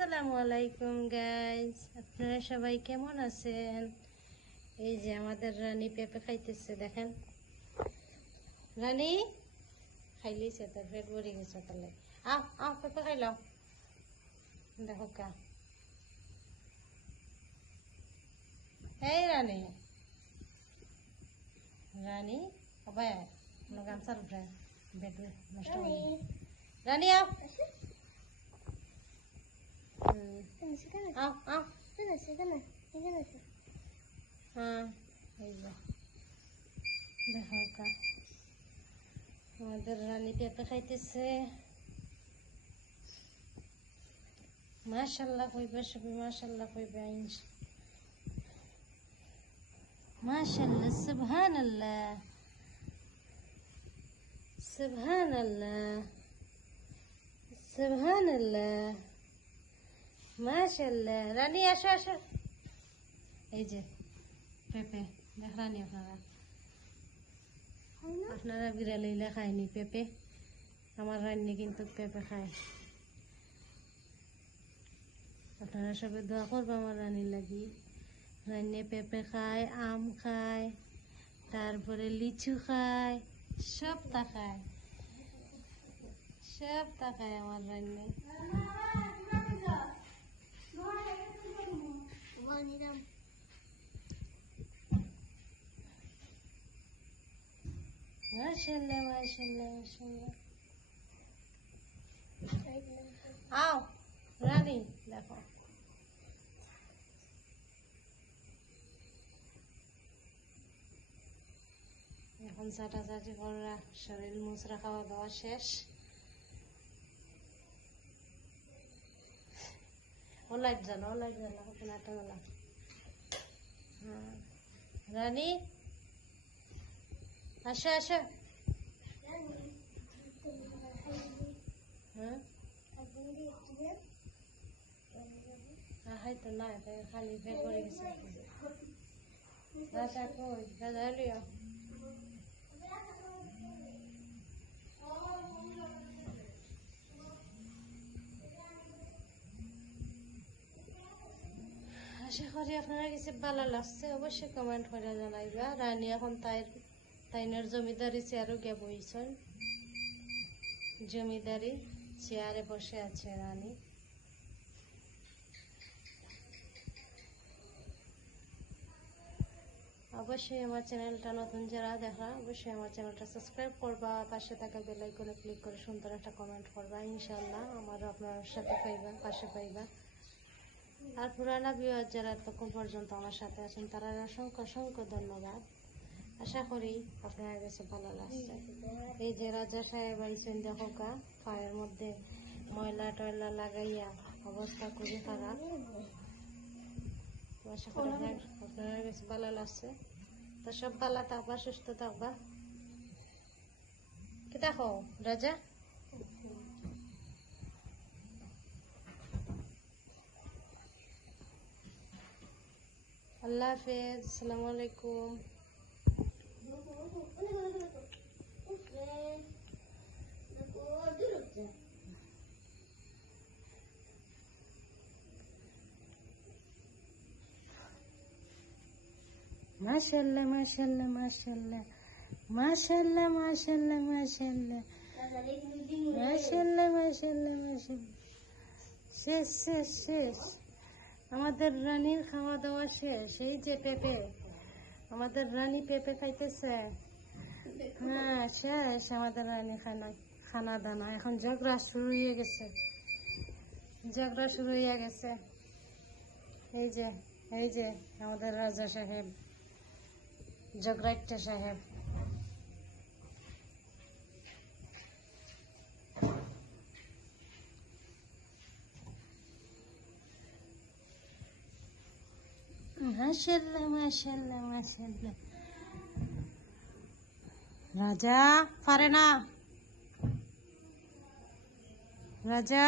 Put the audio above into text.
আসসালামু আলাইকুম গাইস, আপনারা সবাই কেমন আছেন? এই যে আমাদের রানী পেঁপে খাইতেছে, দেখেন। রানী খাইলিছে, তার পেট ভরে গেছে। তাহলে আও আও পেঁপে খাইলাম, দেখো কা। এই রানী রানী আবার গামছার উপরে বেড নষ্ট হয়ে রানী আও আও আও। হ্যাঁ এই যে দেখো কা, আমাদের রানী পেঁপে খাইতেছে। মাশাআল্লাহ কইবে সবাই, মাশাআল্লাহ কইবে, মাশাআল্লাহ, সুবহানাল্লাহ সুবহানাল্লাহ সুবহানাল্লাহ, মাশাআল্লাহ। রানী আসো আসো, এই যে পেঁপে দেখ রানী। আপনারা বিড়ালিলা খায়নি পেঁপে, আমার রানী কিন্তু পেঁপে খায়। আপনারা সবাই দোয়া করবো আমার রানীর লাগি। রানী পেঁপে খায়, আম খায়, তারপরে লিচু খায়, সবটা খায়, সবটা খায় আমার রানী। মাশাআল্লাহ মাশাআল্লাহ মাশাআল্লাহ। আও রানী দেখো, এখন চাটাচাটি করা, শরীর মুচড়া, খাওয়া দাওয়া শেষ। ও লাইট জ্বালা, ও লাইট জ্বালা, ওখানে একটা জ্বালা। হ্যাঁ রানী আসো আসো। হ্যাঁ হয়তো না, খালি পেট ভরে গেছে। রাজা কই? রাজা এলিও? আশা করি আপনারা কিছু ভালো লাগছে, অবশ্যই কমেন্ট করে জানাইবা। রানী এখন তাইনের জমিদারি চেয়ারও গিয়ে বইছেন, জমিদারি চেয়ারে বসে আছে রানী। অবশ্যই আমার চ্যানেলটা নতুন যারা দেখা, অবশ্যই আমার চ্যানেলটা সাবস্ক্রাইব করবা, পাশে থাকা বেল আইকনে ক্লিক করে সুন্দর একটা কমেন্ট করবা। ইনশাআল্লাহ আমার আপনার সাথে পাইবা, পাশে পাইবা। আর পুরানা ভিউয়ার যারা তখন পর্যন্ত আমার সাথে আছেন, তারা অসংখ্য অসংখ্য ধন্যবাদ। আশা করি আপনার কাছে ভালো লাগছে। এই যে রাজা সাহেব আইসেন, দেখো কা, পায়ের মধ্যে ময়লা টয়লা লাগাইয়া অবস্থা খুবই খারাপ। আশা করি আপনার কাছে ভালো লাগছে। তো সব ভালো থাকবা, সুস্থ থাকবা। কি দেখো রাজা, আল্লাহ হাফেজ, আসসালামু আলাইকুম। মাশাআল্লাহ মাশাআল্লাহ মাশাআল্লাহ মাশাআল্লাহ মাশাআল্লাহ মাশাআল্লাহ মাশাআল্লাহ মাশাআল্লাহ মাশাআল্লাহ। শেষ শেষ শেষ, আমাদের রানীর খাওয়া দাওয়া শেষ। এই যে পেঁপে, আমাদের রানী পেঁপে খাইতেছে। হ্যাঁ শেষ আমাদের রানী খানা দানা। এখন ঝগড়া শুরু হয়ে গেছে, ঝগড়া শুরু হয়ে গেছে। এই যে এই যে আমাদের রাজা সাহেব, জগরাইট্টা সাহেব। মাশাআল্লাহ মাশাআল্লাহ মাশাআল্লাহ। রাজা পারে না, রাজা